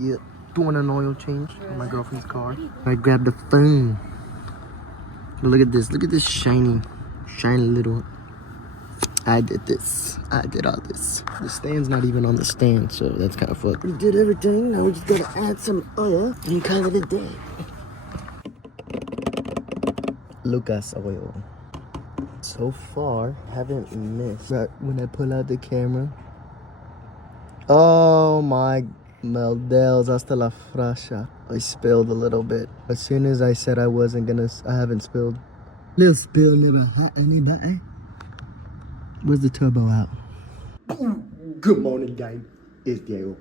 yeah. Doing an oil change on my girlfriend's car. I grabbed the phone. But look at this. Look at this shiny little. I did this. I did all this. The stand's not even on the stand, so that's kind of fucked. We did everything. Now we just gotta add some oil and call it a day. Lucas oil. So far, haven't missed. Right when I pull out the camera. Oh my Meldels, hasta la frasha. I spilled a little bit. As soon as I said I wasn't gonna, I haven't spilled. Little spill never hurt anybody. Where's the turbo out? Good morning, gang. It's Diego.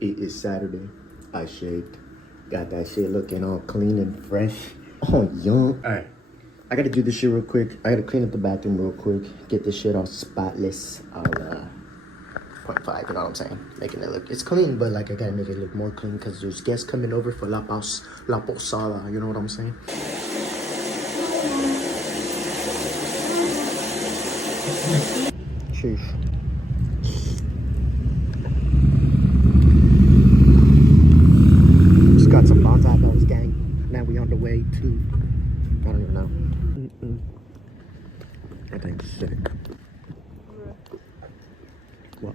It is Saturday. I shaved. Got that shit looking all clean and fresh. Oh, young. Alright. I gotta do this shit real quick. I gotta clean up the bathroom real quick. Get this shit all spotless. I'll, 0.5, you know what I'm saying? Making it look, it's clean, but like I gotta make it look more clean because there's guests coming over for la posada, you know what I'm saying? Sheesh. Just got some bonsai bells, gang. Now we on the way to, I don't even know. I think shit. What?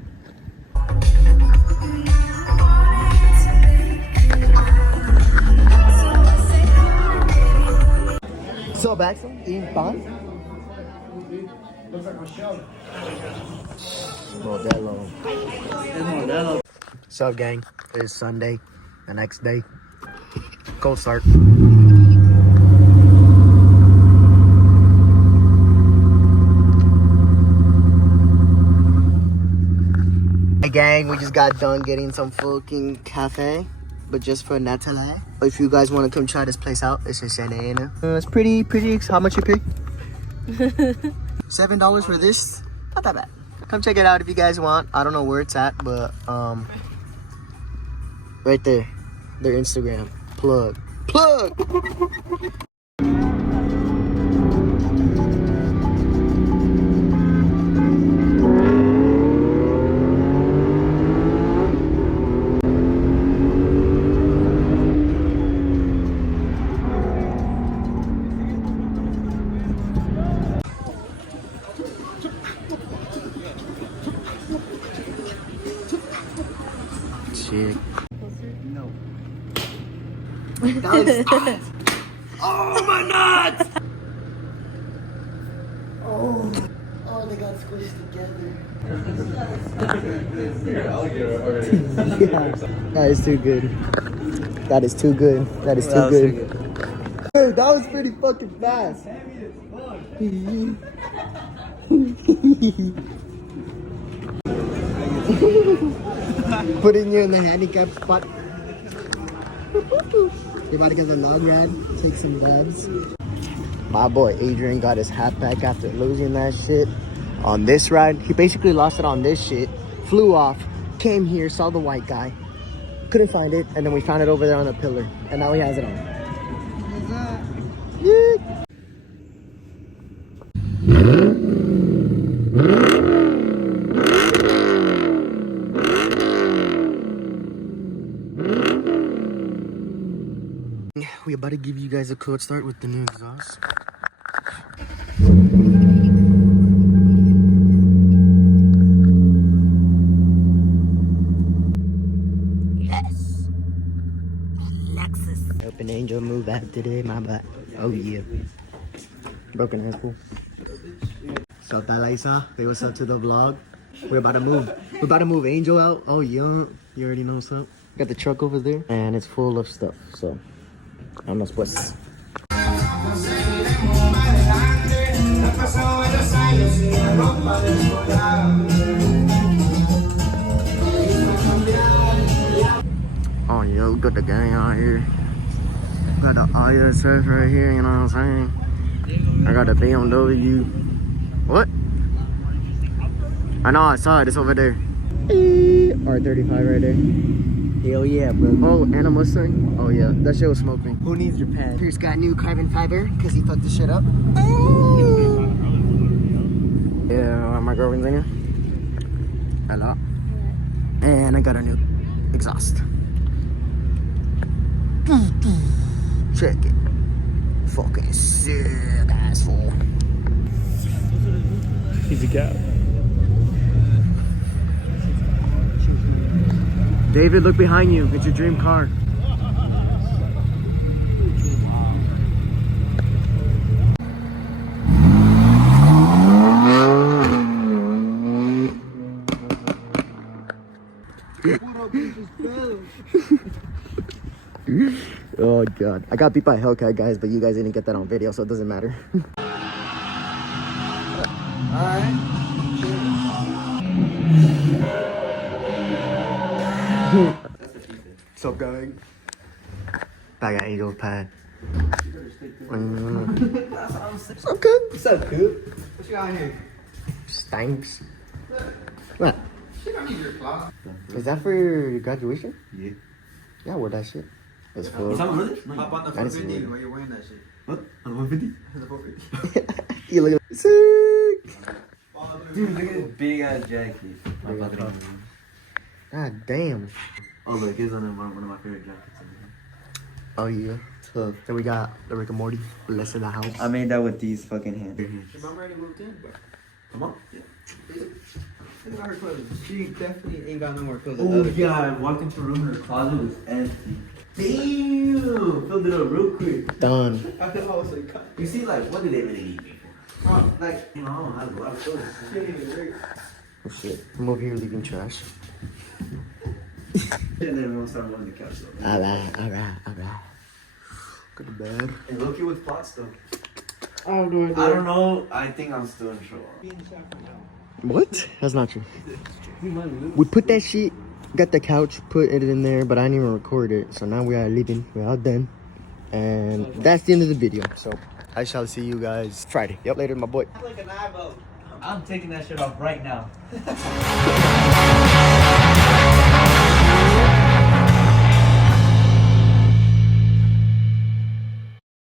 So, Baxter, eating fun? Looks like my show. Modelo. What's up, gang? It is Sunday, the next day. Cold start. Hey, gang, we just got done getting some fucking cafe. But just for Natalie. If you guys want to come try this place out, it's in Santa Ana. It's pretty. How much you pay? $7 for this? Not that bad. Come check it out if you guys want. I don't know where it's at, but right there. Their Instagram. Plug. No. That was oh my nuts! Oh, they got squished together. Yeah. That is too good. That is too good. That is too good. Dude, that was pretty fucking fast. Putting you in the handicap spot. You're about to get the long ride, take some dubs. My boy Adrian got his hat back after losing that shit on this ride. He basically lost it on this shit, flew off, came here, saw the white guy, couldn't find it, and then we found it over there on the pillar, and now he has it on. Yeah. We about to give you guys a cold start with the new exhaust. Yes! Lexus. Open Angel move out today, my butt. Oh yeah. Broken ass pool. So Liza, say what's up to the vlog. We're about to move Angel out. Oh yeah. You already know what's up. Got the truck over there and it's full of stuff, so vámonos pues. Oh yeah, we got the gang out here. Got the ISF right here, you know what I'm saying? I got the BMW. What? I know, I saw it, it's over there. R35 right there. Hell yeah, bro. Oh, and a Mustang? Oh yeah, that shit was smoking. Who needs your pad? Pierce got new carbon fiber because he fucked the shit up. Oh. Yeah, my girlfriend's in here. Hello. And I got a new exhaust. Check it. Fucking sick ass fool. He's a cat. David, look behind you. It's your dream car. Oh god, I got beat by a Hellcat, guys, but you guys didn't get that on video, so it doesn't matter. Alright. What's up, guys? Back at Angel's Pad. What's up, kid? What's up, kid? What you got here? Stinks. What? Shit, I need your clock. Is that for your graduation? Yeah. Yeah, wear that shit. It's full. Is that with it? Hop on the That is 450 weird. while you're wearing that shit. What? On 150? The 450. You look at sick. Dude, look at this big ass jacket. My fucking. God damn. Oh, look, it's on one of my favorite jackets. Oh yeah. Tough. Then we got the Rick and Morty. Bless in the house. I made that with these fucking hands. Your mom already moved in, bro. Come on. Yeah. Look at her clothes. She definitely ain't got no more clothes. Oh, yeah, I walked into her room and her closet was empty. Damn! Filled it up real quick. Done. I know, I was like, God. You see, like, what did they really need me for? Like, You know, I don't have a lot of clothes. shit ain't even work. Oh shit. I'm over here leaving trash. And then we'll start running the couch though. Alright. Go to bed. And look at with plots though. I have no I don't know. I think I'm still in trouble. What? That's not true. We put that shit, got the couch, put it in there, but I didn't even record it. So now we are leaving. We're all done. And that's the end of the video. So I shall see you guys Friday. Yep, later, my boy. Like an eyeball. I'm taking that shit off right now.